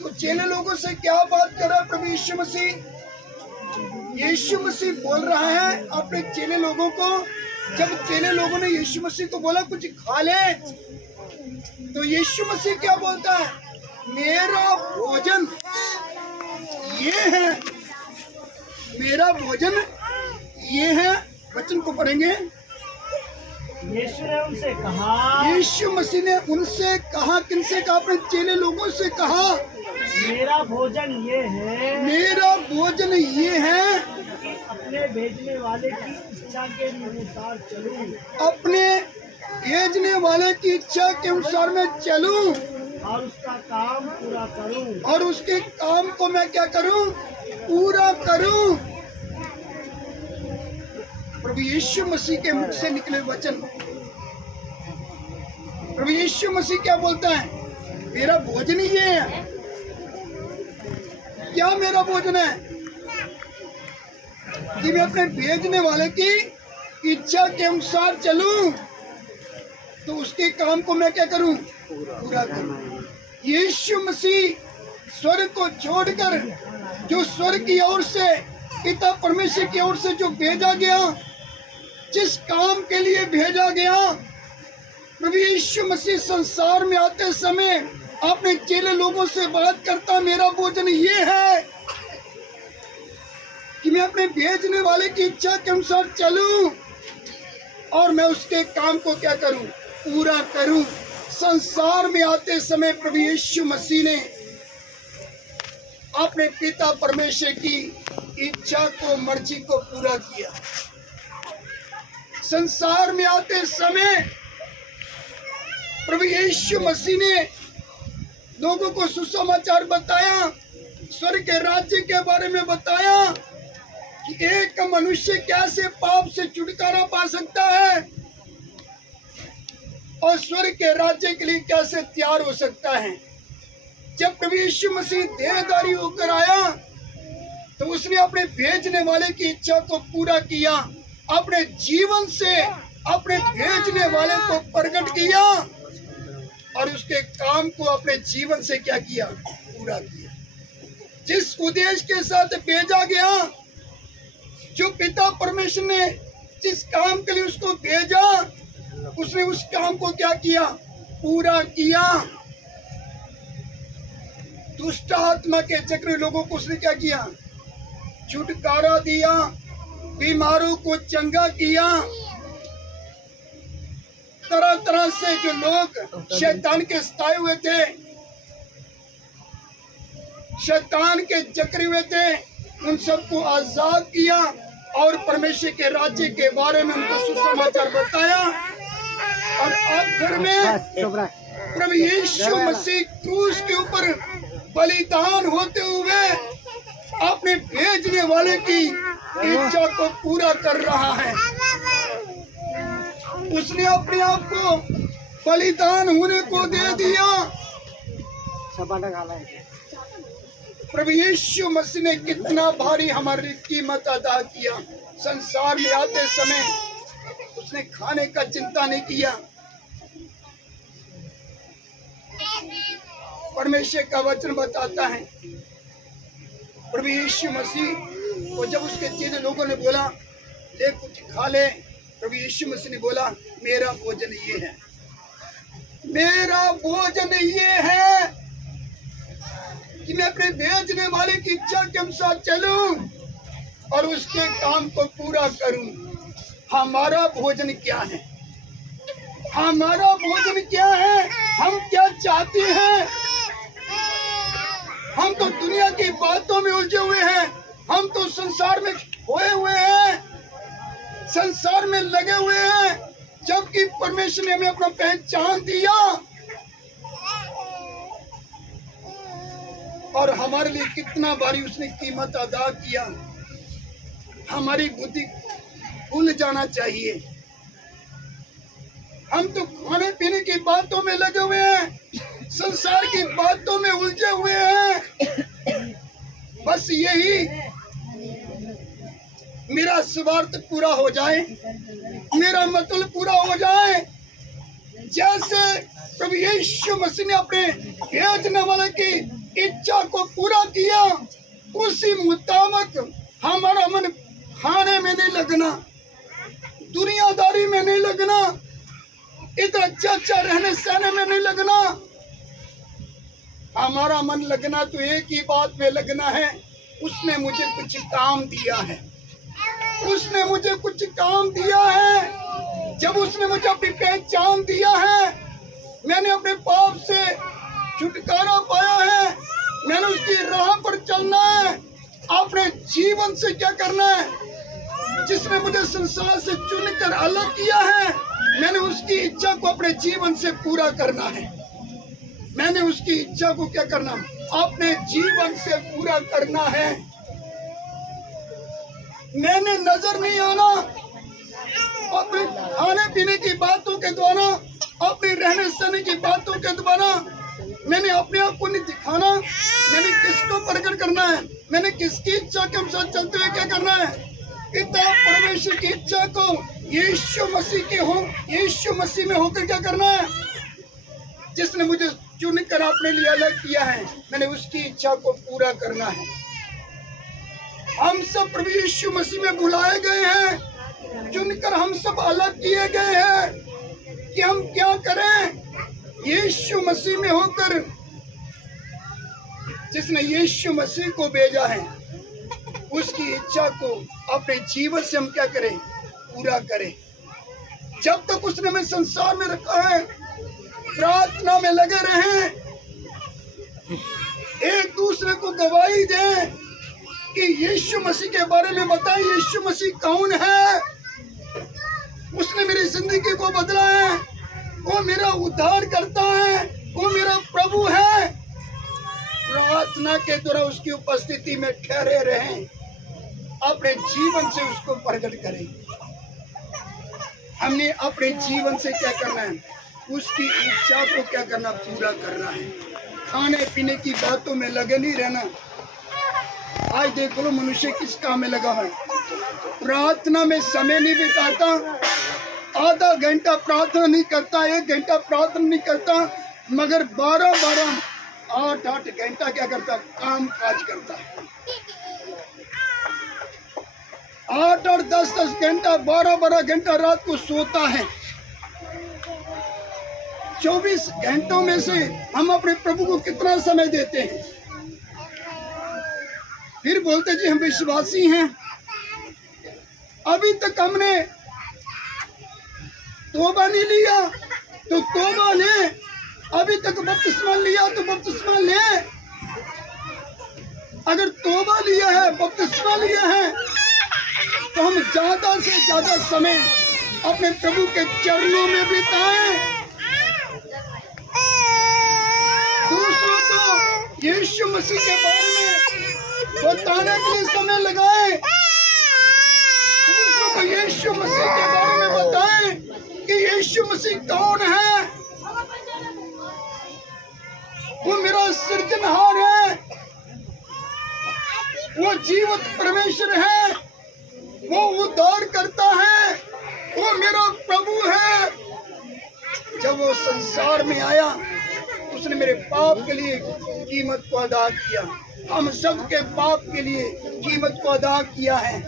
तो चेले लोगों से क्या बात कर रहा है प्रभु यीशु मसीह? यीशु मसीह बोल रहा है अपने चेले लोगों को। जब चेले लोगों ने यीशु मसीह को बोला कुछ खा ले, तो यीशु मसीह क्या बोलता है? मेरा भोजन ये है, मेरा भोजन ये है। वचन को पढ़ेंगे। यीशु ने उनसे कहा, यीशु मसीह ने उनसे कहा, किनसे कहा? अपने चेले लोगों से कहा, मेरा भोजन ये है, मेरा भोजन ये है कि अपने भेजने वाले की इच्छा के अनुसार चलूं अपने भेजने वाले की इच्छा के अनुसार मैं चलूं और उसका काम पूरा करूं। और उसके काम को मैं क्या करूं? पूरा करूं। प्रभु यीशु मसीह के मुख से निकले वचन। प्रभु यीशु मसीह क्या बोलता है? मेरा भोजन ही ये है। क्या मेरा भोजन है? कि मैं अपने भेजने वाले की इच्छा के अनुसार चलूं, तो उसके काम को मैं क्या करूं? पूरा करूं। यीशु मसीह स्वर्ग को छोड़कर, जो स्वर्ग की ओर से, पिता परमेश्वर की ओर से जो भेजा गया, जिस काम के लिए भेजा गया, प्रभु यीशु मसीह संसार में आते समय अपने चेले लोगों से बात करता, मेरा भोजन ये है कि मैं अपने भेजने वाले की इच्छा के अनुसार चलूं और मैं उसके काम को क्या करूं? पूरा करूं। संसार में आते समय प्रभु यीशु मसीह ने अपने पिता परमेश्वर की इच्छा को, मर्जी को पूरा किया। संसार में आते समय प्रभु यीशु मसीह ने लोगों को सुसमाचार बताया, स्वर्ग के राज्य के बारे में बताया कि एक मनुष्य कैसे पाप से छुटकारा पा सकता है और स्वर्ग के राज्य के लिए कैसे तैयार हो सकता है। जब प्रभु यीशु मसीह देहधारी होकर आया, तो उसने अपने भेजने वाले की इच्छा को पूरा किया, अपने जीवन से अपने भेजने वाले को प्रकट किया और उसके काम को अपने जीवन से क्या किया? पूरा किया। जिस उद्देश्य के साथ भेजा गया, जो पिता परमेश्वर ने जिस काम के लिए उसको भेजा, उसने उस काम को क्या किया? पूरा किया। दुष्ट आत्मा के चक्र लोगों को उसने क्या किया? छुटकारा दिया, बीमारों को चंगा किया। तरह तरह से जो लोग शैतान के सताए हुए थे, शैतान के चक्र हुए थे, उन सबको आजाद किया और परमेश्वर के राज्य के बारे में उनको सुसमाचार बताया। और आखिर में प्रभु यीशु मसीह क्रूस के ऊपर बलिदान होते हुए अपने भेजने वाले की इच्छा को पूरा कर रहा है। उसने अपने आप को बलिदान होने को दे दिया। प्रभु यीशु मसीह ने कितना भारी हमारी कीमत अदा किया। संसार में आते समय उसने खाने का चिंता नहीं किया। परमेश्वर का वचन बताता है, प्रभु यीशु मसीह को जब उसके चेले लोगों ने बोला ले कुछ खा ले, प्रभु यीशु मसीह ने बोला मेरा भोजन ये है, मेरा भोजन ये है कि मैं अपने भेजने वाले की इच्छा के अनुसार चलूं और उसके काम को पूरा करूं। हमारा भोजन क्या है? हमारा भोजन क्या है? हम क्या चाहते हैं? हम तो दुनिया की बातों में उलझे हुए हैं, हम तो संसार में खोए हुए हैं, संसार में लगे हुए हैं, जबकि परमेश्वर ने हमें अपना पहचान दिया और हमारे लिए कितना भारी उसने कीमत अदा किया। हमारी बुद्धि भूल जाना चाहिए। हम तो खाने पीने की बातों में लगे हुए हैं, संसार की बातों में उलझे हुए हैं। बस यही मेरा स्वार्थ पूरा हो जाए, मेरा मतलब पूरा हो जाए। जैसे प्रभु यीशु मसीह ने अपने भेजने वाले की इच्छा को पूरा किया, उसी मुताबिक हमारा मन खाने में नहीं लगना, दुनियादारी में नहीं लगना, इधर अच्छा रहने सहने में नहीं लगना। हमारा मन लगना तो एक ही बात में लगना है, उसने मुझे कुछ काम दिया है, उसने मुझे कुछ काम दिया है। जब उसने मुझे अपनी पहचान दिया है, मैंने अपने पाप से छुटकारा पाया है, मैंने उसकी राह पर चलना है, अपने जीवन से क्या करना है। जिसने मुझे संसार से चुनकर अलग किया है, मैंने उसकी इच्छा को अपने जीवन से पूरा करना है। मैंने उसकी इच्छा को क्या करना, अपने जीवन से पूरा करना है। मैंने नजर नहीं आना अपने खाने पीने की बातों के द्वारा, अपने रहने सहने की बातों के द्वारा। मैंने अपने आप को नहीं दिखाना, मैंने किसको प्रकट करना है, मैंने किसकी इच्छा के अनुसार चलते हुए क्या करना है। पिता परमेश्वर की इच्छा को यीशु मसीह में होकर क्या करना है। जिसने मुझे चुनकर अपने लिए अलग किया है, मैंने उसकी इच्छा को पूरा करना है। हम सब प्रभु यीशु मसीह में बुलाए गए हैं, चुनकर हम सब अलग किए गए हैं कि हम क्या करें। यीशु मसीह में होकर, जिसने यीशु मसीह को भेजा है, उसकी इच्छा को अपने जीवन से हम क्या करें, पूरा करें। जब तक उसने हमें संसार में रखा है, प्रार्थना में लगे रहें, एक दूसरे को गवाही दें कि यीशु मसीह के बारे में बताएं, यीशु मसीह कौन है, उसने मेरी जिंदगी को बदला है, वो मेरा उद्धार करता है, वो मेरा प्रभु है। प्रार्थना के द्वारा उसकी उपस्थिति में ठहरे रहें, अपने जीवन से उसको प्रकट करें। हमने अपने जीवन से क्या करना है, उसकी इच्छा को क्या करना, पूरा करना है। खाने पीने की बातों में लगे नहीं रहना। आज देख लो मनुष्य किस काम में लगा है, प्रार्थना में समय नहीं बिताता, आधा घंटा प्रार्थना नहीं करता, 1 घंटा प्रार्थना नहीं करता, मगर 12 8 घंटा क्या करता, काम काज करता है। 8 और 10 घंटा, 12 घंटा रात को सोता है। 24 घंटों में से हम अपने प्रभु को कितना समय देते हैं। फिर बोलते जी हम विश्वासी हैं। अभी तक हमने तौबा नहीं लिया तो तौबा ले, अभी तक बपतिस्मा लिया तो बपतिस्मा ले। अगर तौबा लिया है, बपतिस्मा लिया है, तो हम ज्यादा से ज्यादा समय अपने प्रभु के चरणों में बिताएं। दूसरों को यीशु मसीह के बारे में बताने के लिए समय लगाएं। दूसरों को यीशु मसीह के बारे में बताएं कि यीशु मसीह कौन है। वो मेरा सृजनहार है, वो जीवित परमेश्वर है, वो उद्धार करता है, वो मेरा प्रभु है। जब वो संसार में आया, उसने मेरे पाप के लिए कीमत को अदा किया, हम सब के पाप के लिए कीमत को अदा किया है।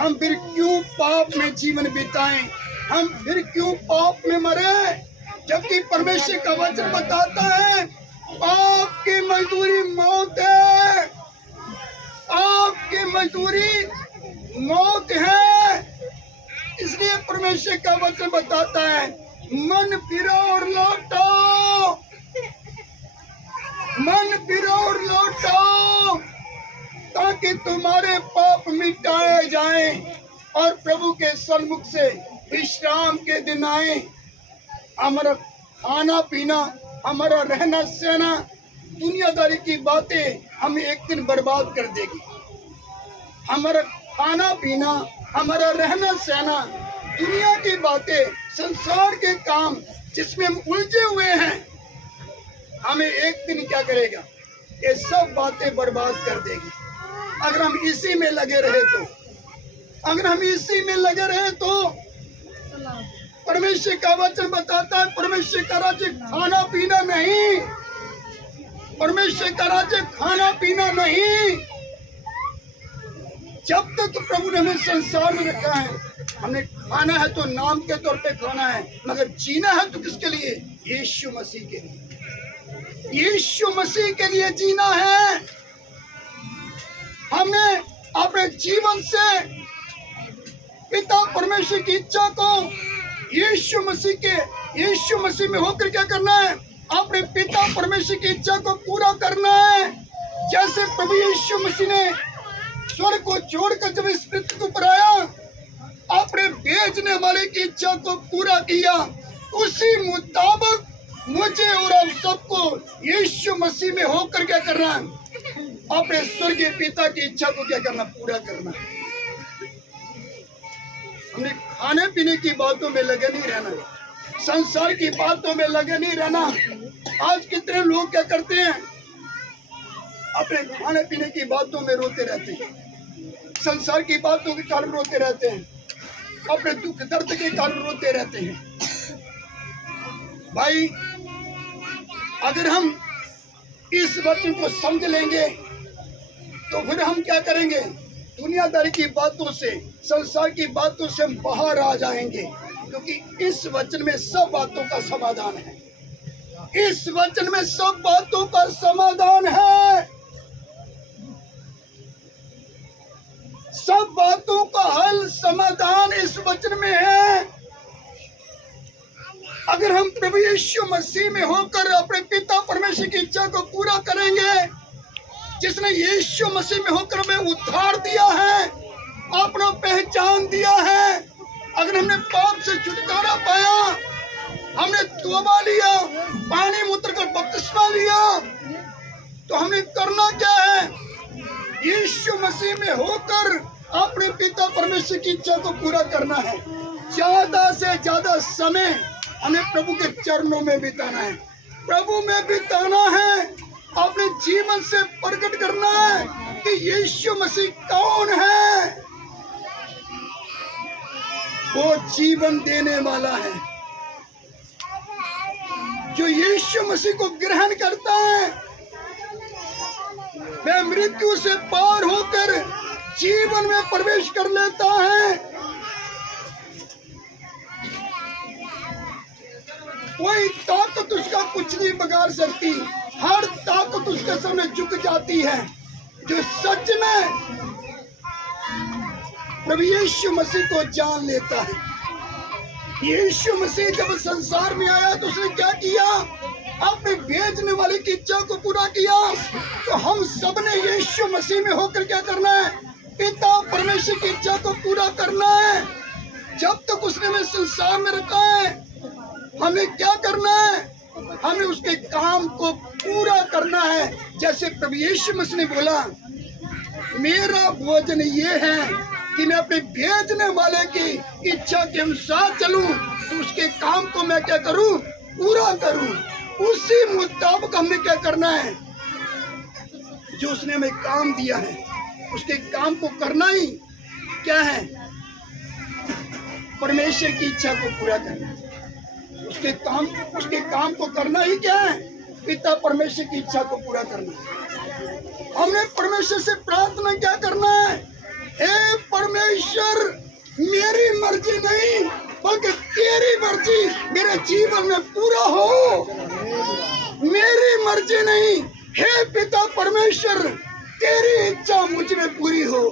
हम फिर क्यों पाप में जीवन बिताएं, हम फिर क्यों पाप में मरे, जबकि परमेश्वर का वचन बताता है पाप की मजदूरी मौत है, पाप की मजदूरी मौत है। इसलिए परमेश्वर का वचन बताता है मन फिरो और लौटो, मन फिरो और लौटो, ताकि तुम्हारे पाप मिटाए जाएं और प्रभु के सन्मुख से विश्राम के दिन आए। हमारा खाना पीना, हमारा रहना सहना, दुनियादारी की बातें हमें एक दिन बर्बाद कर देगी। हमारा खाना पीना, हमारा रहना सहना, दुनिया की बातें, संसार के काम जिसमें हम उलझे हुए हैं, हमें एक दिन क्या करेगा, ये सब बातें बर्बाद कर देगी। अगर हम इसी में लगे रहे तो, अगर हम इसी में लगे रहे तो परमेश्वर का वचन बताता है परमेश्वर का राज्य खाना पीना नहीं, परमेश्वर का राज्य खाना पीना नहीं। जब तक प्रभु ने हमें संसार में रखा है, हमने खाना है तो नाम के तौर पे खाना है, मगर जीना है तो किसके लिए? यीशु मसीह के लिए। यीशु मसीह के लिए जीना है। हमें अपने जीवन से पिता परमेश्वर की इच्छा को यीशु मसीह में होकर क्या करना है? अपने पिता परमेश्वर की इच्छा को पूरा करना है। जैसे प्रभु यीशु मसीह ने स्वर्ग को छोड़कर जब इस पृथ्वी को पर आया, अपने भेजने वाले की इच्छा को पूरा किया, उसी मुताबिक मुझे और आप सबको यीशु मसीह में होकर क्या करना है? अपने स्वर्गीय पिता की इच्छा को क्या करना? पूरा करना। हमने खाने पीने की बातों में लगे नहीं रहना, संसार की बातों में लगे नहीं रहना। आज कितने लोग क्या करते हैं? अपने खाने पीने की बातों में रोते रहते हैं, संसार की बातों के कारण रोते रहते हैं, अपने दुख दर्द के कारण रोते रहते हैं। भाई, अगर हम इस वचन को समझ लेंगे तो फिर हम क्या करेंगे? दुनियादारी की बातों से, संसार की बातों से हम बाहर आ जाएंगे, क्योंकि इस वचन में सब बातों का समाधान है। इस वचन में सब बातों का समाधान है। सब बातों का हल, समाधान इस वचन में है। अगर हम प्रभु यीशु मसीह में होकर अपने पिता परमेश्वर की इच्छा को पूरा करेंगे, जिसने यीशु मसीह में होकर हमें उद्धार दिया है, अपना पहचान दिया है, अगर हमने पाप से छुटकारा पाया, हमने तौबा लिया, पानी में उतरकर बपतिस्मा लिया, तो हमें करना क्या है? यीशु मसीह में होकर अपने पिता परमेश्वर की इच्छा को पूरा करना है। ज्यादा से ज्यादा समय हमें प्रभु के चरणों में बिताना है, प्रभु में बिताना है, अपने जीवन से प्रकट करना है कि यीशु मसीह कौन है। वो जीवन देने वाला है। जो यीशु मसीह को ग्रहण करता है, वह मृत्यु से पार होकर जीवन में प्रवेश कर लेता है। कोई ताकत उसका कुछ नहीं बिगाड़ सकती, हर ताकत उसके सामने झुक जाती है। जो सच में प्रभु यीशु मसीह को जान लेता है। यीशु मसीह जब संसार में आया तो उसने क्या किया? अपने भेजने वाले की इच्छा को पूरा किया। तो हम सब ने यीशु मसीह में होकर क्या करना है? पिता परमेश्वर की इच्छा को पूरा करना है। जब तक उसने हमें संसार में रखा है, हमें क्या करना है? हमें उसके काम को पूरा करना है। जैसे प्रभु यीशु मसीह ने बोला, मेरा भोजन ये है कि मैं अपने भेजने वाले की इच्छा के अनुसार चलूं, तो उसके काम को मैं क्या करूं? पूरा करूं। उसी मुताबिक हमने क्या करना है? जो उसने हमें काम दिया है, उसके काम को करना ही क्या है? परमेश्वर की इच्छा को पूरा करना। उसके काम को करना ही क्या है? पिता परमेश्वर की इच्छा को पूरा करना। हमने परमेश्वर से प्रार्थना क्या करना है? हे परमेश्वर, मेरी मर्जी नहीं बल्कि तेरी मर्जी मेरे जीवन में पूरा हो। मेरी मर्जी नहीं, हे पिता परमेश्वर, तेरी इच्छा मुझ में पूरी हो।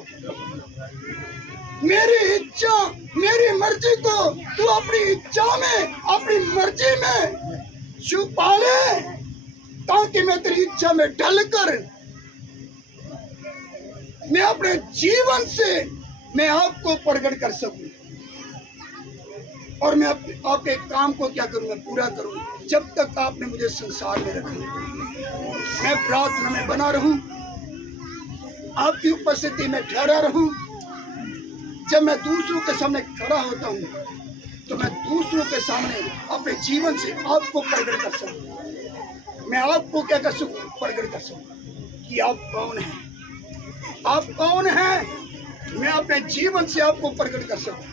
मेरी इच्छा, मेरी मर्जी को तू अपनी इच्छा में, अपनी मर्जी में छुपा ले, ताकि मैं तेरी इच्छा में ढलकर मैं अपने जीवन से मैं आपको प्रकट कर सकूं, और मैं आपके काम को क्या करूं? मैं पूरा करूं। जब तक आपने मुझे संसार में रखा, मैं प्रार्थना में बना रहूं, आपकी उपस्थिति में ठहरा रहूं। जब मैं दूसरों के सामने खड़ा होता हूं, तो मैं दूसरों के सामने अपने जीवन से आपको प्रकट कर सकूं। मैं आपको क्या कर सकूं? प्रकट कर सकूं कि आप कौन हैं। आप कौन हैं? मैं अपने जीवन से आपको प्रकट कर सकूं।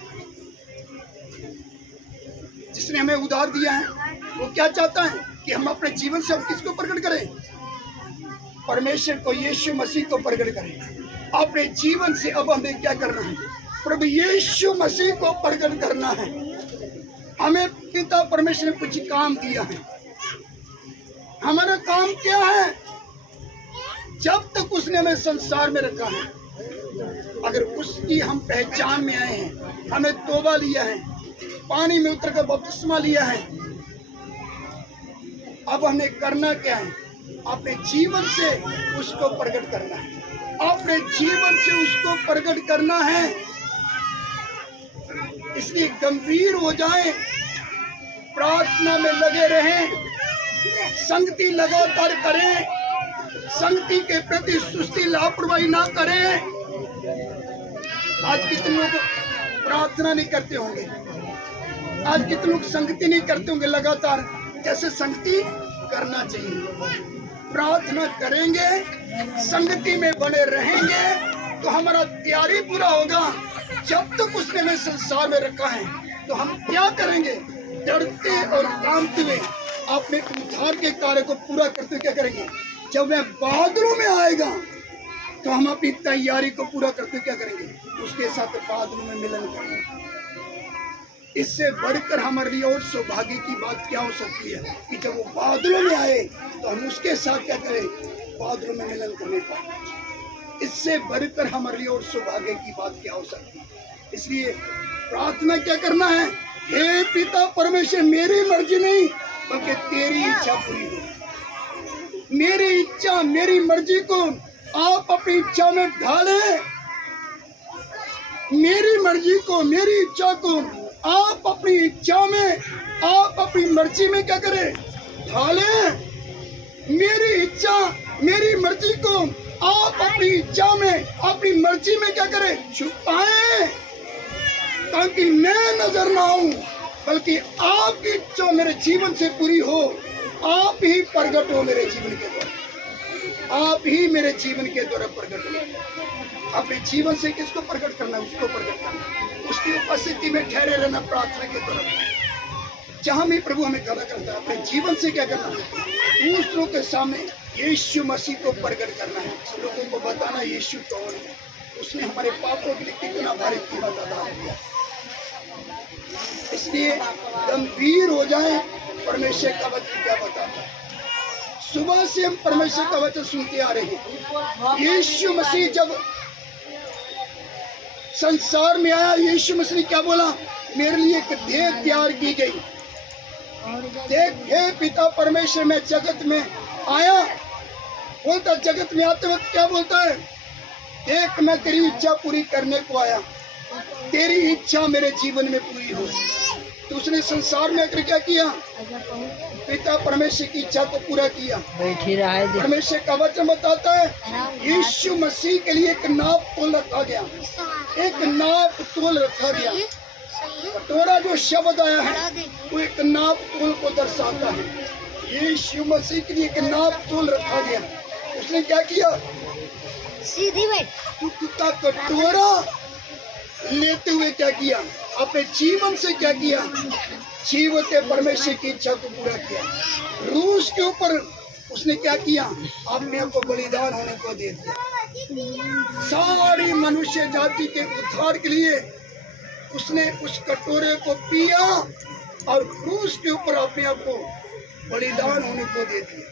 जिसने हमें उधार दिया है, वो क्या चाहता है कि हम अपने जीवन से किसको प्रकट करें? परमेश्वर को, यीशु मसीह को प्रकट करें अपने जीवन से। अब हमें क्या करना है? प्रभु यीशु मसीह को प्रकट करना है। हमें पिता परमेश्वर ने कुछ काम दिया है। हमारा काम क्या है? जब तक उसने हमें संसार में रखा है, अगर उसकी हम पहचान में आए हैं, हमें तौबा लिया है, पानी में उतर कर बपतिस्मा लिया है, अब हमें करना क्या है? अपने जीवन से उसको प्रकट करना है। अपने जीवन से उसको प्रकट करना है। इसलिए गंभीर हो जाएं, प्रार्थना में लगे रहें, संगति लगातार करें, संगति के प्रति सुस्ती लापरवाही ना करें। आज कितने लोग प्रार्थना नहीं करते होंगे, आज कितने लोग संगति नहीं करते होंगे लगातार, जैसे संगति करना चाहिए। प्रार्थना करेंगे, संगति में बने रहेंगे तो हमारा तैयारी पूरा होगा। जब तक उसने हमें संसार में रखा है तो हम क्या करेंगे? डरते और कांपते हुए अपने उद्धार के कार्य को पूरा करते हुए क्या करेंगे? जब वह बादलों में आएगा तो हम अपनी तैयारी को पूरा करते हुए क्या करेंगे? उसके साथ बादलों में मिलन करेंगे। इससे बढ़कर हमारे लिए और सौभाग्य की बात क्या हो सकती है कि जब वो बादलों में आए तो हम उसके साथ क्या करें? बादलों में मिलन करने पाए। इससे बढ़कर हमारे लिए और सौभाग्य की बात क्या हो सकती है? इसलिए प्रार्थना क्या करना है? हे पिता परमेश्वर, मेरी मर्जी नहीं बल्कि तेरी इच्छा पूरी हो। मेरी इच्छा, मेरी मर्जी को आप अपनी इच्छा में ढालें। मेरी मर्जी को, मेरी इच्छा को आप अपनी इच्छा में, आप अपनी मर्जी में क्या करें? ढालें। मेरी इच्छा, मेरी मर्जी को आप अपनी इच्छा में, अपनी मर्जी में क्या करें? छुपाएं, ताकि मैं नजर ना आऊं, बल्कि आपकी इच्छा मेरे जीवन से पूरी हो। आप ही प्रकट हो मेरे जीवन के द्वारा, आप ही मेरे जीवन के द्वारा प्रकट हो। अपने जीवन से किसको प्रकट करना? उसको प्रकट करना, उसकी उपस्थिति में ठहरे रहना प्रार्थना के द्वारा। जहां भी प्रभु हमें खड़ा करता है, अपने जीवन से क्या करना है? दूसरों के सामने यीशु मसीह को प्रकट करना है। लोगों को बताना यीशु कौन है, उसने हमारे पापों के लिए कितना भारी कीमत अदा किया। इसलिए गंभीर हो जाए। परमेश्वर का वचन क्या बताता है? सुबह से हम परमेश्वर का वचन सुनते आ रहे हैं। यीशु मसीह जब संसार में आया, यीशु मसीह ने क्या बोला? मेरे लिए एक देह तैयार की गई। देख, हे पिता परमेश्वर, मैं जगत में आया। बोलता जगत में आते वक्त क्या बोलता है? देख, मैं तेरी इच्छा पूरी करने को आया, तेरी इच्छा मेरे जीवन में पूरी हो। तो उसने संसार में आकर क्या किया? पिता परमेश्वर की इच्छा को पूरा किया। परमेश्वर का वचन बताता है यीशु मसीह के लिए एक नाप तोल रखा गया, एक नाप तोल रखा गया। कटोरा जो शब्द आया है वो एक नाप तोल को दर्शाता है। यीशु मसीह के लिए एक नाप तोल रखा गया। उसने क्या किया? सीधी बात। का कटोरा लेते हुए क्या किया? अपने जीवन से क्या किया? जीवते परमेश्वर की इच्छा को पूरा किया। क्रूस के ऊपर उसने क्या किया? अपने आप को बलिदान होने को दे दिया। सारी मनुष्य जाति के उद्धार के लिए उसने उस कटोरे को पिया और क्रूस के ऊपर अपने आप को बलिदान होने को दे दिया।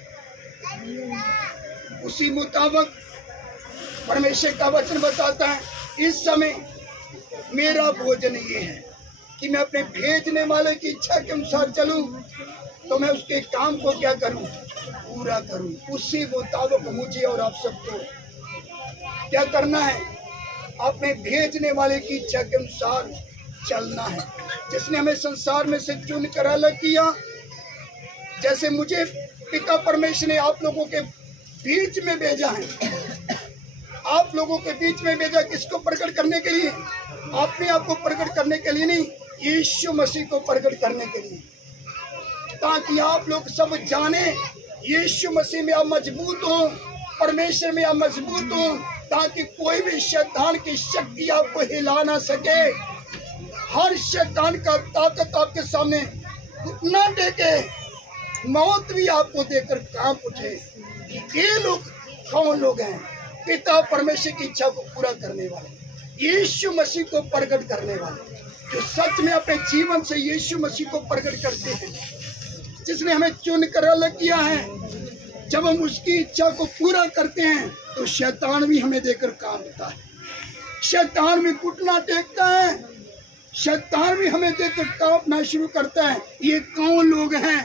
उसी मुताबिक परमेश्वर का वचन बताता है, इस समय मेरा भोजन ये है कि मैं अपने भेजने वाले की इच्छा के अनुसार चलूं, तो मैं उसके काम को क्या करूं? पूरा करूं। उसी मुताबिक मुझे और आप सबको क्या करना है? अपने भेजने वाले की इच्छा के अनुसार चलना है। जिसने हमें संसार में से चुन कर अलग किया, जैसे मुझे पिता परमेश्वर ने आप लोगों के बीच में भेजा है। आप लोगों के बीच में भेजा किसको प्रकट करने के लिए? अपने आप को प्रकट करने के लिए नहीं, यीशु मसीह को प्रकट करने के लिए, ताकि आप लोग सब जाने यीशु मसीह में आप मजबूत हो, परमेश्वर में आप मजबूत हो, ताकि कोई भी शैतान की शक्ति आपको हिला ना सके। हर शैतान का ताकत आपके सामने घुटना टेके, मौत भी आपको देखकर कांप उठे कि ये लोग कौन लोग हैं? पिता परमेश्वर की इच्छा को पूरा करने वाले, यीशु मसीह को प्रकट करने वाले, जो सच में अपने जीवन से यीशु मसीह को प्रकट करते हैं, जिसने हमें चुनकर अलग किया है। जब हम उसकी इच्छा को पूरा करते हैं तो शैतान भी हमें देकर काम होता है, शैतान भी घुटना टेकता है, शैतान भी हमें देकर कांपना शुरू करता है। ये कौन लोग हैं?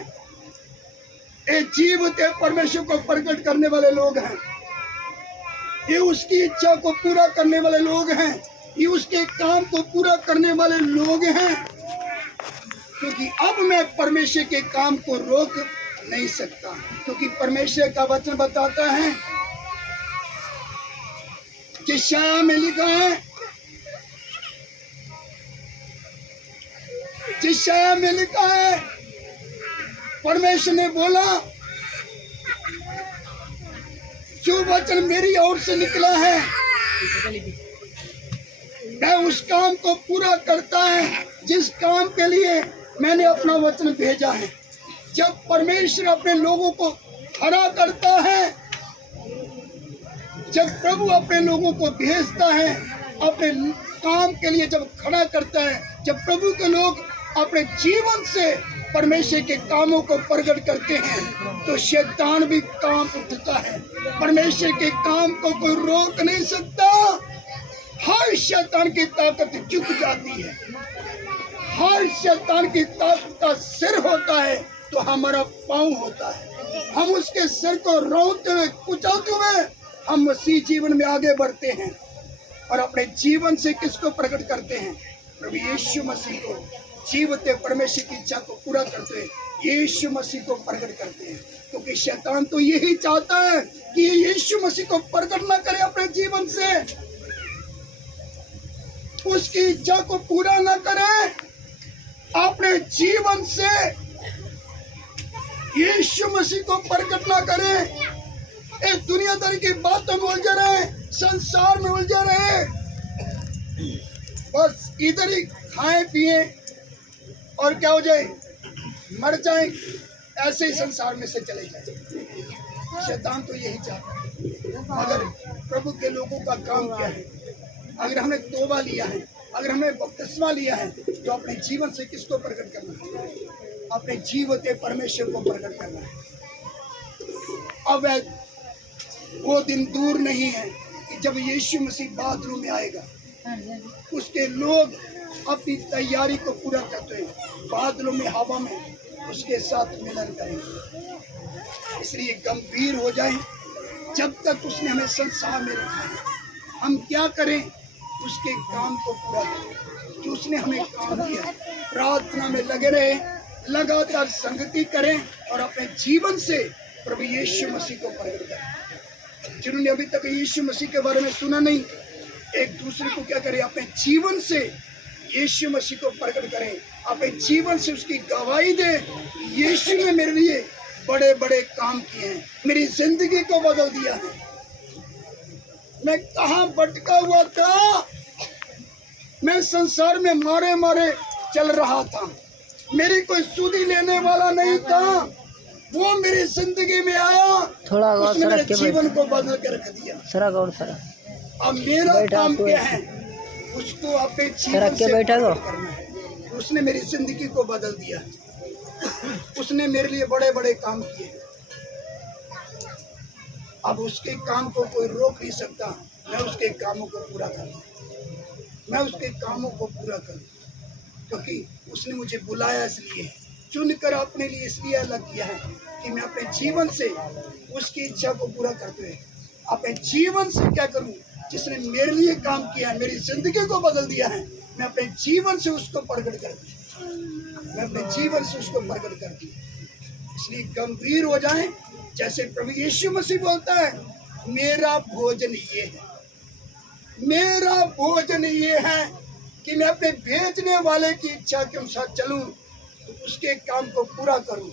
ये जीवते परमेश्वर को प्रकट करने वाले लोग हैं, ये उसकी इच्छा को पूरा करने वाले लोग हैं, ये उसके काम को पूरा करने वाले लोग हैं। क्योंकि अब मैं परमेश्वर के काम को रोक नहीं सकता, क्योंकि परमेश्वर का वचन बताता है कि यशायाह में लिखा है, यशायाह में लिखा है, परमेश्वर ने बोला जो वचन मेरी ओर से निकला है मैं उस काम को पूरा करता है जिस काम के लिए मैंने अपना वचन भेजा है। जब परमेश्वर अपने लोगों को खड़ा करता है, जब प्रभु अपने लोगों को भेजता है अपने काम के लिए, जब खड़ा करता है, जब प्रभु के लोग अपने जीवन से परमेश्वर के कामों को प्रकट करते हैं तो शैतान भी काम उठता है। परमेश्वर के काम को कोई रोक नहीं सकता। हर शैतान की ताकत झुक जाती है, हर शैतान की ताकत का सिर होता है तो हमारा पांव होता है। हम उसके सिर को रोते हुए, कुचलते हुए हम मसीह जीवन में आगे बढ़ते हैं और अपने जीवन से किसको प्रकट करते हैं? प्रभु यीशु मसीह को, जीवते परमेश्वर की इच्छा को पूरा करते हैं, यीशु मसीह को प्रकट करते हैं। क्योंकि शैतान तो यही चाहता है कि यीशु मसीह को प्रकट ना करे अपने जीवन से, उसकी इच्छा को पूरा ना करे अपने जीवन से, यीशु मसीह को प्रकट ना करे। एक दुनियादारी की बातों में उलझे रहे, संसार में उलझे रहे, बस इधर ही खाएं पिए और क्या हो जाए, मर जाए, ऐसे ही संसार में से चले जाए। शैतान तो यही चाहता है। अगर प्रभु के लोगों का काम क्या है? अगर हमने तौबा लिया है, अगर हमने बपतिस्मा लिया है तो अपने जीवन से किसको प्रकट करना है? अपने जीवते परमेश्वर को प्रकट करना है। अब वो दिन दूर नहीं है कि जब यीशु मसीह बादलों में आएगा, उसके लोग अपनी तैयारी को पूरा करते हैं, बादलों में, हवा में उसके साथ मिलन करेंगे। इसलिए गंभीर हो जाएं। जब तक उसने हमें संसार में रखा है, हम क्या करें? उसके काम को पूरा करें जो उसने हमें काम किया। प्रार्थना में लगे रहे, लगातार संगति करें और अपने जीवन से प्रभु यीशु मसीह को प्रकट करें। जिन्होंने अभी तक यीशु मसीह के बारे में सुना नहीं, एक दूसरे को क्या करें? अपने जीवन से यीशु मसीह को प्रकट करें, अपने जीवन से उसकी गवाही दे। यीशु ने मेरे लिए बड़े बड़े काम किए हैं, मेरी जिंदगी को बदल दिया है। मैं कहाँ भटका हुआ था, मैं संसार में मारे मारे चल रहा था, मेरी कोई सुधी लेने वाला नहीं था, वो मेरी जिंदगी में आया, थोड़ा उसने मेरे जीवन को बदल के रख दिया। अब मेरा काम क्या है? उसको अपने जीवन से करना है। उसने मेरी जिंदगी को बदल दिया, उसने मेरे लिए बड़े बड़े काम किए। अब उसके काम को कोई रोक नहीं सकता। मैं उसके कामों को पूरा करूं, मैं उसके कामों को पूरा करूं, क्योंकि उसने मुझे बुलाया इसलिए, चुनकर अपने लिए इसलिए अलग किया है कि मैं अपने जीवन से उसकी इच्छा को पूरा करते हुए अपने जीवन से क्या करूं? जिसने मेरे लिए काम किया है, मेरी जिंदगी को बदल दिया है, मैं अपने जीवन से उसको प्रकट कर दूं, मैं अपने जीवन से उसको प्रकट कर दूं। इसलिए गंभीर हो जाएं, जैसे प्रभु यीशु मसीह बोलता है, मेरा भोजन ये है, मेरा भोजन ये है कि मैं अपने भेजने वाले की इच्छा के अनुसार चलूं, तो उसके काम को पूरा करूं।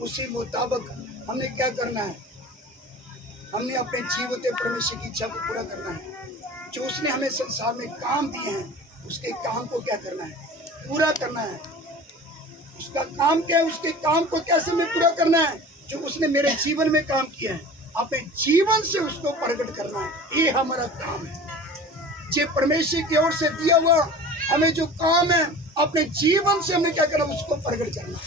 उसी मुताबिक हमने क्या करना है? हमने अपने जीवते परमेश्वर की इच्छा को पूरा करना है। जो उसने हमें संसार में काम दिए हैं, उसके काम को क्या करना है? पूरा करना है। उसका काम क्या है? उसके काम को कैसे में पूरा करना है? जो उसने मेरे जीवन में काम किया है, अपने जीवन से उसको प्रकट करना है। ये हमारा काम है। ये परमेश्वर की ओर से दिया हुआ हमें जो काम है, अपने जीवन से हमें क्या करना, उसको प्रकट करना।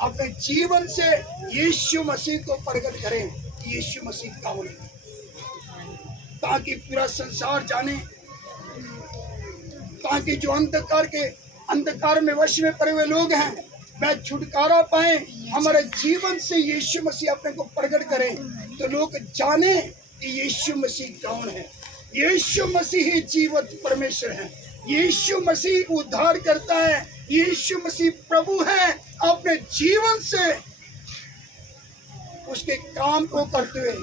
अपने जीवन से यीशु मसीह को प्रकट करें कि यीशु मसीह कौन है, ताकि पूरा संसार जाने, ताकि जो अंधकार में वश में पड़े हुए लोग हैं वह छुटकारा पाए। हमारे जीवन से यीशु मसीह अपने को प्रकट करें तो लोग जाने कि यीशु मसीह कौन है। यीशु मसीह ही जीवित परमेश्वर है। यीशु मसीह उद्धार करता है। यीशु मसीह प्रभु है। अपने जीवन से उसके काम को करते हुए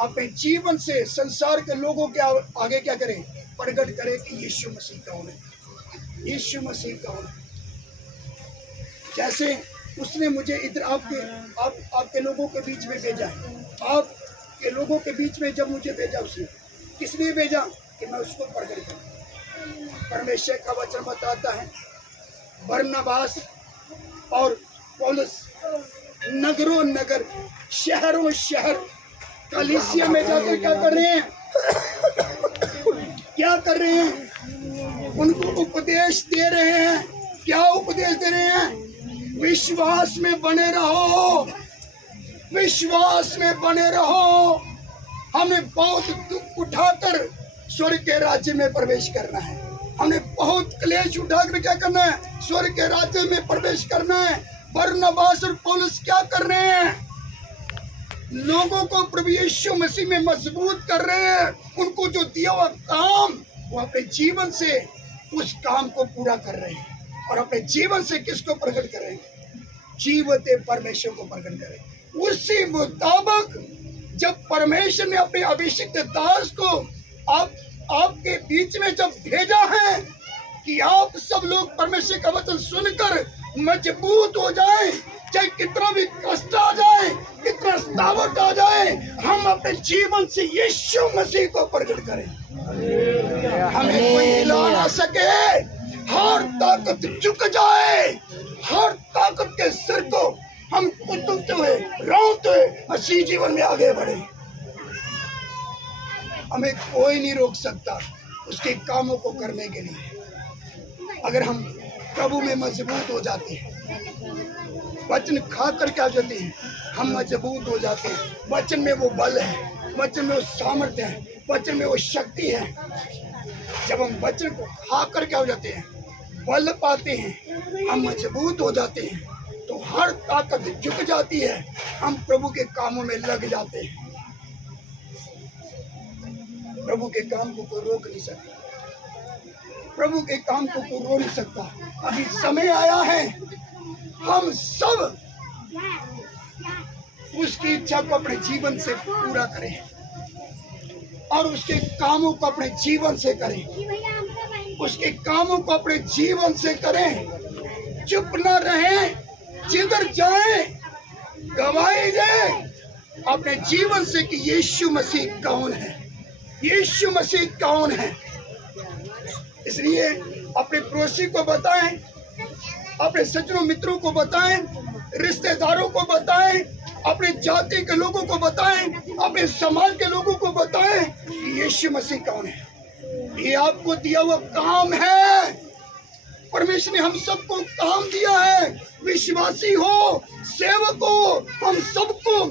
अपने जीवन से संसार के लोगों के आगे क्या करें, प्रकट करें कि यीशु मसीह कौन है, यीशु मसीह कौन है। जैसे उसने मुझे इधर आपके लोगों के बीच में भेजा है। आपके लोगों के बीच में जब मुझे भेजा, उसने किस लिए भेजा कि मैं उसको प्रकट करूं। परमेश्वर का वचन बताता है बरनबास और पौलुस नगरों नगर, शहरों शहर, कलीसिया में जाकर क्या कर रहे हैं, क्या कर रहे हैं, उनको उपदेश दे रहे हैं। क्या उपदेश दे रहे हैं? विश्वास में बने रहो, विश्वास में बने रहो। हमें बहुत दुख उठाकर स्वर्ग के राज्य में प्रवेश करना है। हमने बहुत क्लेश उठाकर क्या करना है, स्वर्ग के राज्य में प्रवेश करना है। बरनबास और पौलुस क्या कर रहे हैं? लोगों को प्रभु यीशु मसीह में मजबूत कर रहे हैं। उनको जो दिया हुआ काम, वो अपने जीवन से उस काम को पूरा कर रहे हैं। और अपने जीवन से किसको प्रकट करें? जीवत परमेश्वर को प्रकट करें। उसी मुताबिक जब परमेश्वर ने अपने अभिषिक्त दास को आपके बीच में जब भेजा है कि आप सब लोग परमेश्वर का वचन सुनकर मजबूत हो जाएं, चाहे कितना भी कष्ट आ जाए, कितना रुकावट आ जाए, हम अपने जीवन से यीशु मसीह को प्रकट करें। हमें कोई हिला ना सके, हर ताकत झुक जाए, हर ताकत के सिर को हम कुतुबते हुए, रोते हुए मसीह जीवन में आगे बढ़े। हमें कोई नहीं रोक सकता उसके कामों को करने के लिए। अगर हम प्रभु में मजबूत हो जाते हैं, वचन खाकर क्या जाते हैं, हम मजबूत हो जाते हैं। वचन में वो बल है, वचन में वो सामर्थ्य है, वचन में वो शक्ति है। जब हम वचन को खाकर क्या हो जाते हैं, बल पाते हैं, हम मजबूत हो जाते हैं, तो हर ताकत झुक जाती है। हम प्रभु के कामों में लग जाते हैं। प्रभु के काम को कोई रोक नहीं सकता, प्रभु के काम को कोई रोक नहीं सकता। अभी समय आया है हम सब उसकी इच्छा को अपने जीवन से पूरा करें और उसके कामों को अपने जीवन से करें, उसके कामों को अपने जीवन से करें। चुप न रहें, जिधर जाएं गवाही दें अपने जीवन से कि यीशु मसीह कौन है, यीशु मसीह कौन है। इसलिए अपने पड़ोसी को बताएं, अपने सज्जनों मित्रों को बताएं, रिश्तेदारों को बताएं, अपने जाति के लोगों को बताएं, अपने समाज के लोगों को बताएं कि यीशु मसीह कौन है। ये आपको दिया हुआ काम है। परमेश्वर ने हम सबको काम दिया है। विश्वासी हो, सेवक हो, हम सबको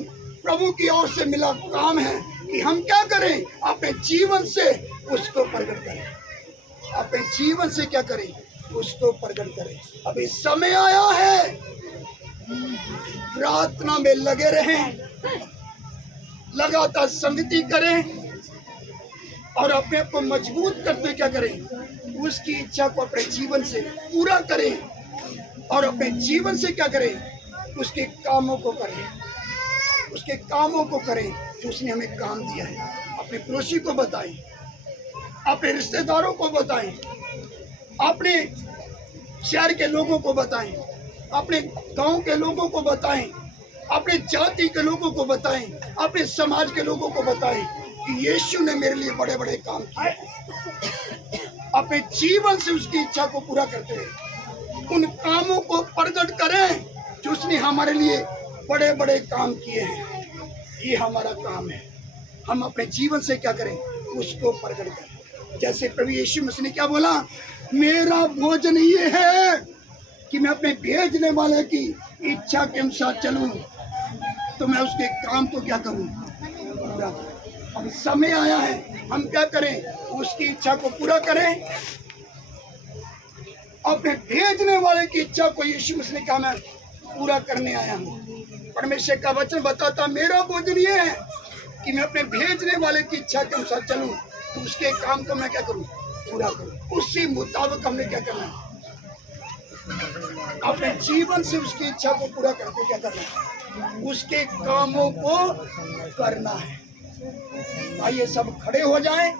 प्रभु की ओर से मिला काम है कि हम क्या करें, अपने जीवन से उसको प्रकट करें। अपने जीवन से क्या करें, उसको प्रकट करें। अभी समय आया है, प्रार्थना में लगे रहें, लगातार संगति करें और अपने आप को मजबूत करते क्या करें, उसकी इच्छा को अपने जीवन से पूरा करें और अपने जीवन से क्या करें, उसके कामों को करें, उसके कामों को करें जो उसने हमें काम दिया है। अपने पड़ोसी को बताएं, अपने रिश्तेदारों को बताएं, अपने शहर के लोगों को बताएं, अपने गांव के लोगों को बताएं, अपने जाति के लोगों को बताएं, अपने समाज के लोगों को बताएं कि यीशु ने मेरे लिए बड़े बड़े काम किए। अपने जीवन से उसकी इच्छा को पूरा करते हुए उन कामों को प्रकट करें जो उसने हमारे लिए बड़े बड़े काम किए हैं। ये हमारा काम है। हम अपने जीवन से क्या करें, उसको प्रकट करें। जैसे प्रभु यीशु मसीह ने क्या बोला, मेरा भोजन ये है कि मैं अपने भेजने वाले की इच्छा के अनुसार चलूं, तो मैं उसके काम को क्या करूं, पूरा करूं। अब समय आया है, हम क्या करें, उसकी इच्छा को पूरा करें। अपने भेजने वाले की इच्छा को यीशु मसीह ने कहा मैं पूरा करने आया हूँ। परमेश्वर का वचन बताता मेरा भोजन ये है कि मैं अपने भेजने वाले की इच्छा के अनुसार चलूं, तो उसके काम को मैं क्या करूं, पूरा करूं। उसी मुताबिक हमने क्या करना है, अपने जीवन से उसकी इच्छा को पूरा करके क्या करना है, उसके कामों को करना है। आइए सब खड़े हो जाएं।